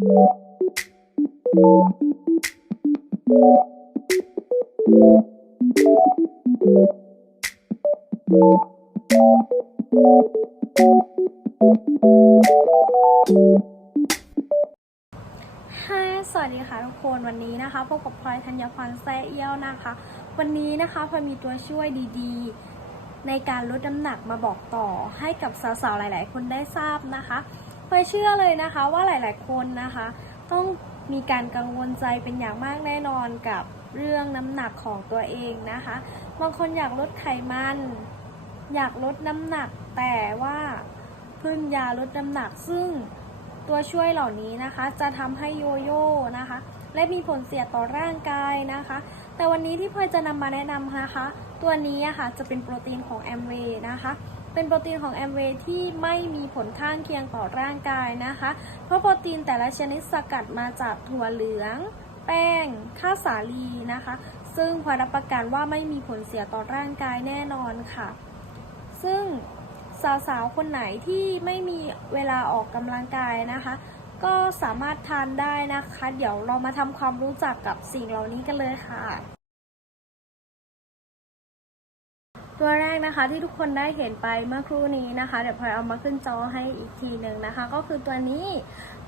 ฮ่าสวัสดีค่ะทุกคนวันนี้นะคะพบกับพลอยธัญพรแซ่เอี้ยวนะคะ วันนี้นะคะพลอยมีตัวช่วยดีๆ ในการลดน้ำหนักมาบอกต่อให้กับสาวๆหลาย ๆ คนได้ทราบนะคะ พอเชื่อเลยนะคะว่าหลาย ๆ คนนะคะ ต้องมีการกังวลใจเป็นอย่างมากแน่นอนกับเรื่องน้ำหนักของตัวเองนะคะ บางคนอยากลดไขมัน อยากลดน้ำหนักแต่ว่าพึ่งยาลดน้ำหนักซึ่งตัวช่วยเหล่านี้นะคะ จะทำให้โยโย่นะคะ และมีผลเสียต่อร่างกายนะคะ แต่วันนี้ที่พลอยจะนำมาแนะนำนะคะ ตัวนี้อะค่ะจะเป็นโปรตีนของแอมเวย์นะคะ เป็นโปรตีนของแอมเวย์ที่ไม่มีผลข้างเคียงต่อร่างกายนะคะ เพราะโปรตีนแต่ละชนิดสกัดมาจากถั่วเหลือง แป้ง ข้าวสาลีนะคะ ซึ่งพลอรับประกันว่าไม่มีผลเสียต่อร่างกายแน่นอนค่ะ ซึ่งสาวๆ คนไหนที่ไม่มีเวลาออกกำลังกายนะคะ ก็สามารถทานได้นะคะ เดี๋ยวเรามาทำความรู้จักกับสิ่งเหล่านี้กันเลยค่ะ ตัวแรกนะคะที่ทุกคนได้เห็นไปเมื่อครู่นี้นะคะ เดี๋ยวพลอยเอามาขึ้นจอให้อีกทีหนึ่งนะคะ ก็คือตัวนี้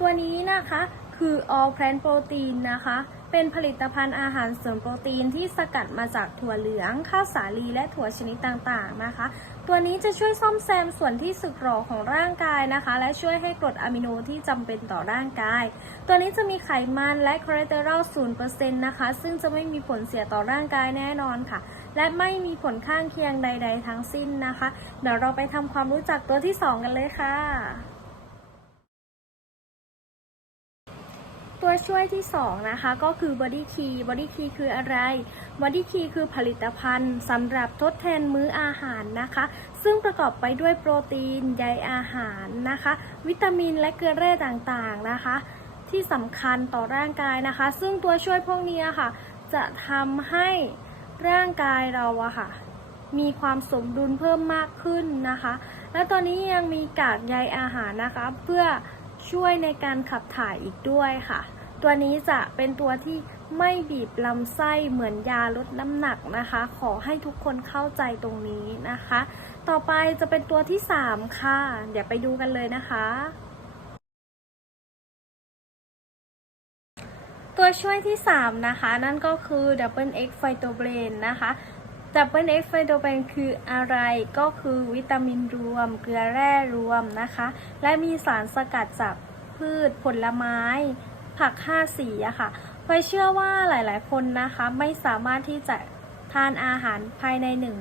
ตัวนี้นะคะคือ all plant protein นะคะ เป็นผลิตภัณฑ์อาหารเสริมโปรตีนที่สกัดมาจากถั่วเหลือง ข้าวสาลีและถั่วชนิดต่างๆนะคะ ตัวนี้จะช่วยซ่อมแซมส่วนที่สึกหรอของร่างกายนะคะ และช่วยให้กรดอะมิโนที่จำเป็นต่อร่างกาย ตัวนี้จะมีไขมันและคอเลสเตอรอล0%นะคะ ซึ่งจะไม่มีผลเสียต่อร่างกายแน่นอนค่ะ และไม่มีผลข้างเคียงใด ๆ ทั้งสิ้นนะคะ เดี๋ยวเราไปทำความรู้จักตัวที่ 2 กันเลยค่ะ ตัวช่วยที่ 2 นะคะ ก็คือ Body Key Body Key คืออะไร Body Key คือผลิตภัณฑ์สำหรับทดแทนมื้ออาหารนะคะ ซึ่งประกอบไปด้วยโปรตีนใยอาหารนะคะ วิตามินและเกลือแร่ต่างๆนะคะที่สำคัญต่อร่างกายนะคะ ซึ่งตัวช่วยพวกนี้ค่ะ จะทำให้ ร่างกายเราอะค่ะ มีความสมดุลเพิ่มมากขึ้นนะคะ และตอนนี้ยังมีกากใยอาหารนะคะ เพื่อช่วยในการขับถ่ายอีกด้วยค่ะ ตัวนี้จะเป็นตัวที่ไม่บีบลำไส้เหมือนยาลดน้ำหนักนะคะ ขอให้ทุกคนเข้าใจตรงนี้นะคะ ต่อไปจะเป็นตัวที่ 3 ค่ะ เดี๋ยวไปดูกันเลยนะคะ ช่วยที่ 3 นะคะ นั่นก็คือ Double X Phyto Brain นะคะ Double X Phyto Brain คืออะไรก็คือวิตามินรวม เกลือแร่รวมนะคะ และมีสารสกัดจากพืชผลไม้ ผัก5สีอะค่ะพอยเชื่อว่าหลายๆ คนนะคะไม่สามารถที่จะทานอาหารภายในหนึ่ง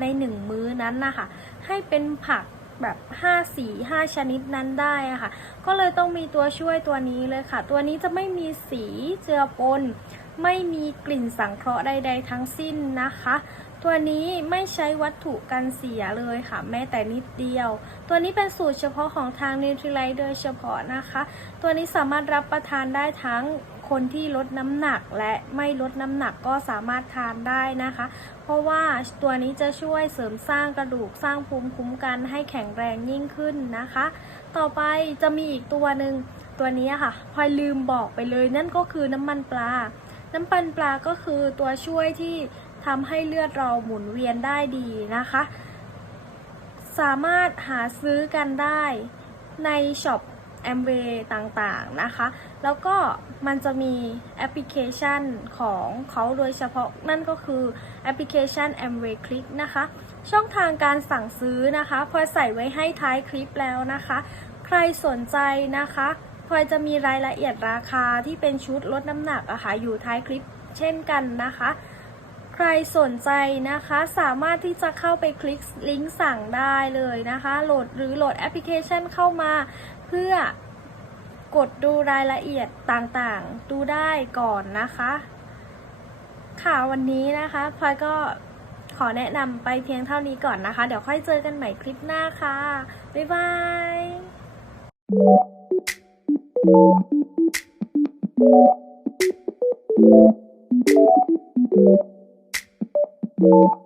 ในหนึ่งมื้อนั้นนะคะ ให้เป็นผัก แบบ5สี5ชนิดนั้นได้ะค่ะ ก็เลยต้องมีตัวช่วยตัวนี้เลยค่ะ ตัวนี้จะไม่มีสีเจือปน ไม่มีกลิ่นสังเคราะห์ใด ๆ ทั้งสิ้นนะคะ ตัวนี้ไม่ใช้วัตถุกันเสียเลยค่ะ แม้แต่นิดเดียว ตัวนี้เป็นสูตรเฉพาะของทางนิวทริไลท์โดยเฉพาะนะคะ ตัวนี้สามารถรับประทานได้ทั้ง คนที่ลดน้ำหนักและไม่ลดน้ำหนักก็สามารถทานได้นะคะ เพราะว่าตัวนี้จะช่วยเสริมสร้างกระดูกสร้างภูมิคุ้มกันให้แข็งแรงยิ่งขึ้นนะคะ ต่อไปจะมีอีกตัวหนึ่งตัวนี้ค่ะพลอยลืมบอกไปเลยนั่นก็คือน้ำมันปลา น้ำมันปลาก็คือตัวช่วยที่ทำให้เลือดเราหมุนเวียนได้ดีนะคะ สามารถหาซื้อกันได้ในช็อป แอมเวย์ต่างๆนะคะ แล้วก็มันจะมีแอปพลิเคชันของเขาโดยเฉพาะนั่นก็คือแอปพลิเคชัน Amway Click นะคะ ช่องทางการสั่งซื้อนะคะพลอยใส่ไว้ให้ท้ายคลิปแล้วนะคะ ใครสนใจนะคะพลอยจะมีรายละเอียดราคาที่เป็นชุดลดน้ำหนักอะค่ะอยู่ท้ายคลิปเช่นกันนะคะ รสนใจนะคะสามารถที่จะเข้าไปคลิกลิงก์สั่งได้เลยนะคะโหลดหรือโหลดแอปพลิเคชันเข้ามา เพื่อกดดูรายละเอียดต่างๆ ดูได้ก่อนนะคะ ค่ะวันนี้นะคะพลอยก็ขอแนะนำไปเพียงเท่านี้ก่อนนะคะ เดี๋ยวค่อยเจอกันใหม่คลิปหน้าค่ะ บ๊ายบาย Thank you. もう。